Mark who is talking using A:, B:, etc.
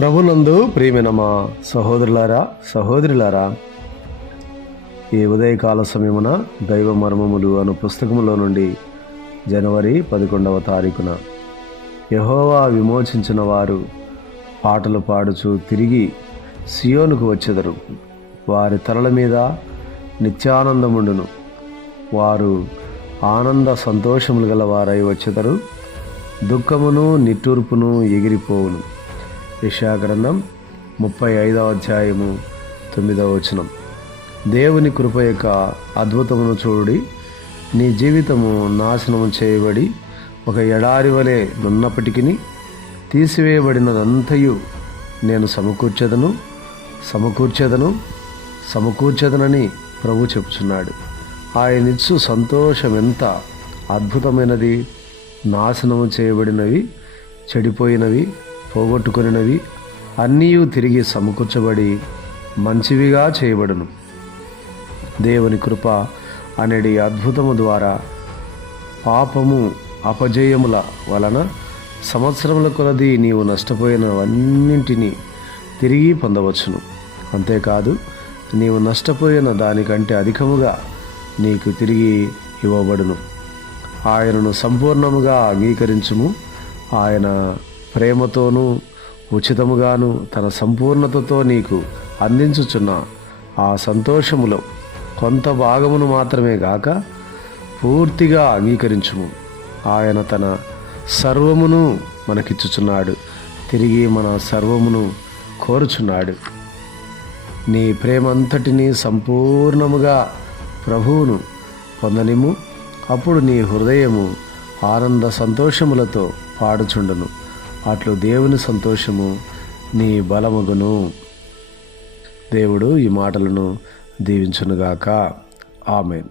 A: ప్రభునందు ప్రియమైన సహోదరులారా సహోదరులారా ఈ ఉదయకాల సమయమున దైవ మర్మములు అను పుస్తకములో నుండి జనవరి పదకొండవ తారీఖున యహోవా విమోచించిన వారు పాటలు పాడుచు తిరిగి సియోనుకు వచ్చెదరు. వారి తలల మీద నిత్యానందముండును. వారు ఆనంద సంతోషములు గల వారై వచ్చెదరు. దుఃఖమును నిట్టూర్పును ఎగిరిపోవును. గ్రంథం ముప్పై ఐదవ అధ్యాయము తొమ్మిదవ వచనం. దేవుని కృప యొక్క అద్భుతమును చూడి నీ జీవితము నాశనము చేయబడి ఒక ఎడారి వలె నున్నప్పటికీ తీసివేయబడినదంతయు నేను సమకూర్చెదను సమకూర్చెదను సమకూర్చెదనని ప్రభు చెప్పుచున్నాడు. ఆయనిచ్చు సంతోషం ఎంత అద్భుతమైనది నాశనము చేయబడినవి చెడిపోయినవి పోగొట్టుకునినవి అన్నీ తిరిగి సమకూర్చబడి మంచివిగా చేయబడును. దేవుని కృప అనేది అద్భుతము ద్వారా పాపము అపజయముల వలన సంవత్సరముల కొలది నీవు నష్టపోయినవన్నింటినీ తిరిగి పొందవచ్చును. అంతేకాదు నీవు నష్టపోయిన దానికంటే అధికముగా నీకు తిరిగి ఇవ్వబడును. ఆయనను సంపూర్ణముగా అంగీకరించుము. ఆయన ప్రేమతోనూ ఉచితముగాను తన సంపూర్ణతతో నీకు అందించుచున్న ఆ సంతోషములో కొంత భాగమును మాత్రమే గాక పూర్తిగా అంగీకరించుము. ఆయన తన సర్వమును మనకిచ్చుచున్నాడు. తిరిగి మన సర్వమును కోరుచున్నాడు. నీ ప్రేమంతటిని సంపూర్ణముగా ప్రభువును పొందనిము అప్పుడు నీ హృదయము ఆనంద సంతోషములతో పాడుచుండును. అట్లు దేవుని సంతోషము నీ బలమగును. దేవుడు ఈ మాటలను దీవించునుగాక. ఆమెన్.